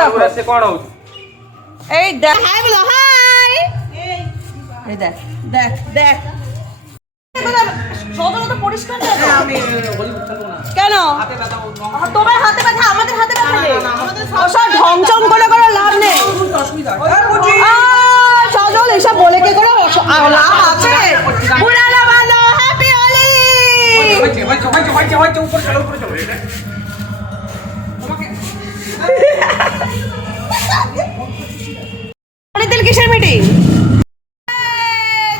দেখো এই দেখ, হাই বলো, হাই। এই দেখ দেখ দেখ, পরিষ্কার কেন? তোমার হাতে ব্যথা, আমাদের হাতে ব্যথা নেই। ওসব ঢংচং করে করে লাভ নেই। সজল এসব বলে কে করে লাভ আছে? পুরানো ভালো, হ্যাপি হোলি। তেল কিসের মিটিং?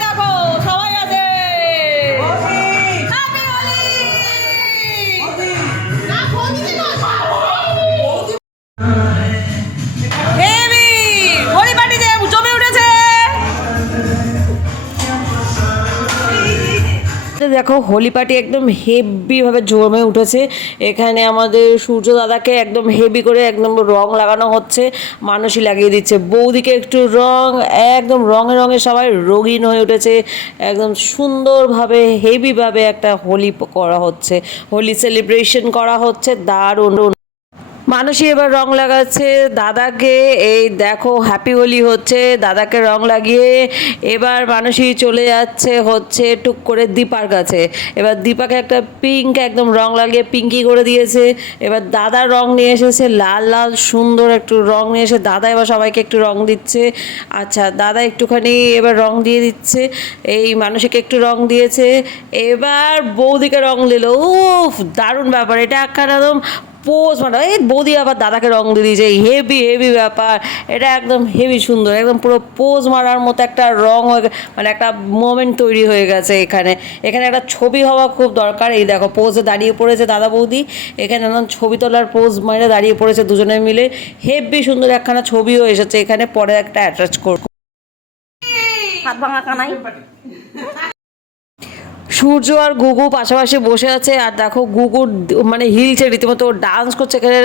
দেখো সবাই আছে। হোলি পার্টিতে জমে উঠেছে। দেখো হোলি পার্টি একদম হেভি ভাবে জমে উঠেছে। এখানে আমাদের সূর্য দাদাকে একদম হেভি করে একদম রং লাগানো হচ্ছে, মানুষই লাগিয়ে দিচ্ছে। বৌদিকে একটু রং, একদম রঙে রঙে সবাই রঙিন হয়ে উঠেছে। একদম সুন্দরভাবে হেভিভাবে একটা হোলি করা হচ্ছে, হোলি সেলিব্রেশন করা হচ্ছে। দারুণ। মানুষই এবার রং লাগাচ্ছে দাদাকে। এই দেখো হ্যাপি হোলি হচ্ছে, দাদাকে রং লাগিয়ে এবার মানুষই চলে যাচ্ছে হচ্ছে টুক করে দীপার কাছে। এবার দীপাকে একটা পিঙ্ক একদম রং লাগিয়ে পিঙ্কি করে দিয়েছে। এবার দাদা রং নিয়ে এসেছে, লাল লাল সুন্দর একটু রং নিয়ে এসে দাদা এবার সবাইকে একটু রং দিচ্ছে। আচ্ছা দাদা একটুখানি এবার রং দিয়ে দিচ্ছে, এই মানুষকে একটু রং দিয়েছে। এবার বৌদিকে রং দিল। উফ দারুণ ব্যাপার, এটা একদম পোজ মানে এই বৌদি আবার দাদাকে রং দিয়ে দিয়েছে, হেভি হেভি ব্যাপার। এটা একদম হেভি সুন্দর, একদম পুরো পোজ মারার মতো একটা রং মানে একটা মোমেন্ট তৈরি হয়ে গেছে। এখানে এখানে একটা ছবি হওয়া খুব দরকার। এই দেখো পোজে দাঁড়িয়ে পড়েছে দাদা বৌদি, এখানে একদম ছবি তোলার পোজ মেরে দাঁড়িয়ে পড়েছে দুজনে মিলে। হেভি সুন্দর একখানা ছবিও এসেছে এখানে, পরে একটা অ্যাটাচ করবো। হাত ভাঙা কানাই। সূর্য আর গুগু পাশাপাশি বসে আছে, আর দেখো গুগু মানে হিলছে রীতিমতো, ডান্স করছে এখানে।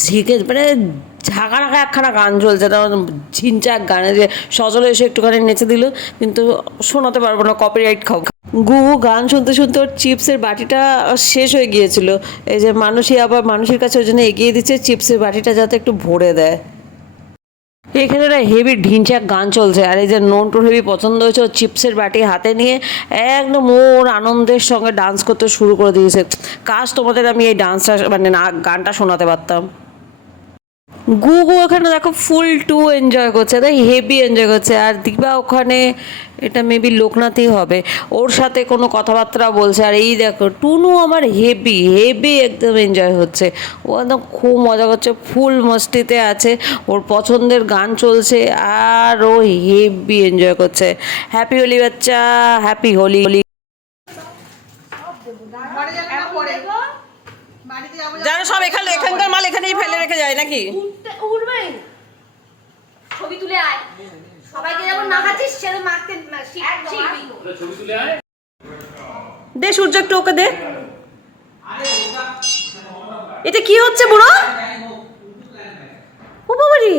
ঝিকে মানে ঝাঁকা নাকা একখানা গান চলছে, ঝিনচাক গানে যে সজল এসে একটুখানি নেচে দিল, কিন্তু শোনাতে পারবো না, কপিরাইট খাও। গুগু গান শুনতে শুনতে ওর চিপসের বাটিটা শেষ হয়ে গিয়েছিল। এই যে মানুষই আবার মানুষের কাছে ওই জন্য এগিয়ে দিচ্ছে চিপসের বাটিটা যাতে একটু ভরে দেয়। এখানে না হেভি ঢিনচাক গান চলছে, আর এই যে নন্টুর হেভি পছন্দ হয়েছে ওর চিপসের বাটি হাতে নিয়ে একদম ওর আনন্দের সঙ্গে ডান্স করতে শুরু করে দিয়েছে। কাজ তোমাদের আমি এই ডান্সটা মানে না গানটা শোনাতে পারতাম। গুগু ওখানে দেখো ফুল টু এনজয় করছে, তাই হেভি এনজয় করছে। আর দিবা ওখানে, এটা মেবি লোকনাথই হবে, ওর সাথে কোনো কথাবার্তা বলছে। আর এই দেখো টুনু আমার হেভি হেভি একদম এনজয় হচ্ছে, ও একদম খুব মজা করছে, ফুল মস্তিতে আছে, ওর পছন্দের গান চলছে আর ও হেভি এনজয় করছে। হ্যাপি হোলি বাচ্চা, হ্যাপি হোলি। যারা সব এখানকার মাল এখানেই ফেলে রেখে যায় নাকি? ছবি তুলে আয়, সবাইকে যখন মাখাচ্ছিস সেটা মাখতে শিখবি। ছবি তুলে আয়, দে সূর্য একটু ওকে দে। এটা কি হচ্ছে বুড়ো? ও বাবারে,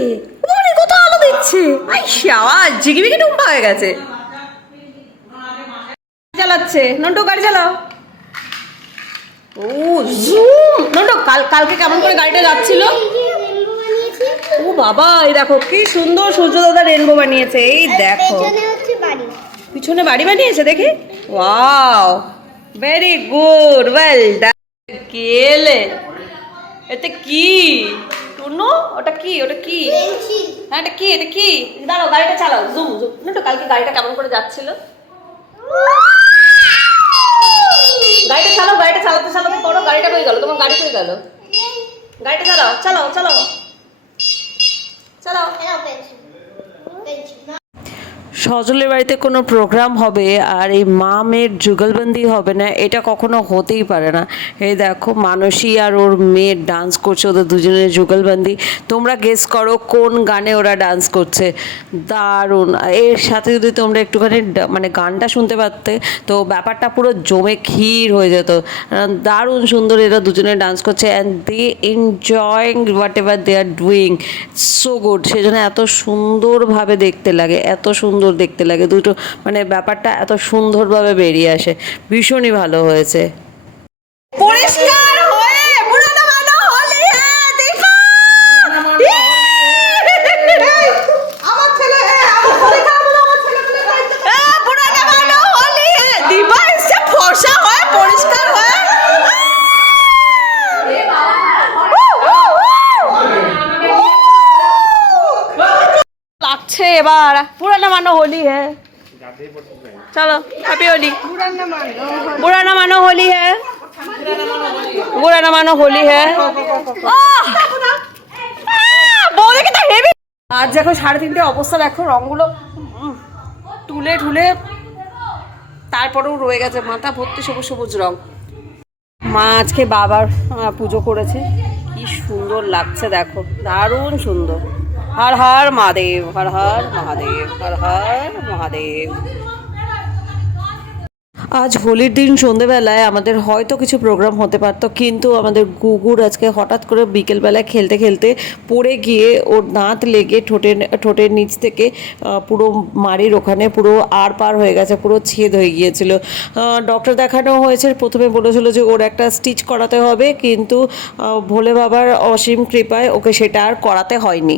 ও বাবারে কত আলো দিচ্ছে, আই শাবাশ, জিগিবিগি টুম্পা হয়ে গেছে। চালাচ্ছে নন্টু, গাড়ি চালাও। ও জুম, নন্টু কালকে কেমন করে গাড়িটা যাচ্ছিল? ও বাবা, এই দেখো কি সুন্দর সূর্য দাদা রেনবো বানিয়েছে। এই দেখো পিছনে বাড়ি বানিয়েছে, দেখি। Wow, very good, well done. কেলে এটা কি টুনু? ওটা কি? ওটা কি? হ্যাঁ এটা কি? এটা কি? দাঁড়াও গাড়িটা চালাও, জুম জুম। নন্টু কালকে গাড়িটা কেমন করে যাচ্ছিল? গাড়িটা চালাও, গাড়িটা চালাতে চালাতে পড়ো। গাড়িটা কই গেল? তোমার গাড়ি কই গেল? গাড়িটা চালাও, চালাও চালাও চালাও। সজলের বাড়িতে কোনো প্রোগ্রাম হবে আর এই মা মেয়ের যুগলবন্দি হবে না, এটা কখনো হতেই পারে না। এই দেখো মানসী আর ওর মেয়ের ডান্স করছে, ওদের দুজনের যুগলবন্দি। তোমরা গেস করো কোন গানে ওরা ডান্স করছে। দারুণ। এর সাথে যদি তোমরা একটুখানি মানে গানটা শুনতে পারতে তো ব্যাপারটা পুরো জমে ক্ষীর হয়ে যেত। দারুণ সুন্দর এরা দুজনে ডান্স করছে, and they enjoying whatever they are doing, so good. সেজন্য এত সুন্দরভাবে দেখতে লাগে, এত সুন্দর দেখতে লাগে দুটো, মানে ব্যাপারটা এত সুন্দরভাবে বেরিয়ে আসে, ভীষণই ভালো হয়েছে। পরিষ্কার হয়ে পুরো তো ভালো হোলি। হ্যাঁ দীপা, লাগছে এবার পুরানা মানো হোলি হ্যাঁ চলো হ্যাপি হোলি পুরানা মানো হোলি হ্যাঁ পুরানা মানো হোলি হ্যাঁ বৌদিকে তো হেভি আজ দেখো 3:30 অবস্থা দেখো রঙগুলো তুলে ঠুলে তারপরেও রয়ে গেছে মাথা ভর্তি সবুজ সবুজ রং মা আজকে বাবার পুজো করেছে কি সুন্দর লাগছে দেখো দারুণ সুন্দর হর হর মহাদেব হর হর মহাদেব হর হর মহাদেব আজ হোলির দিন সন্ধেবেলায় আমাদের হয়তো কিছু প্রোগ্রাম হতে পারতো কিন্তু আমাদের গুগুর আজকে হঠাৎ করে বিকেলবেলায় খেলতে খেলতে পড়ে গিয়ে ওর দাঁত লেগে ঠোঁটের নিচ থেকে পুরো মাড়ির ওখানে পুরো আর পার হয়ে গেছে পুরো ছেদ হয়ে গিয়েছিল ডক্টর দেখানো হয়েছে প্রথমে বলেছিল যে ওর একটা স্টিচ করাতে হবে কিন্তু ভোলে বাবার অসীম কৃপায় ওকে সেটা আর করাতে হয়নি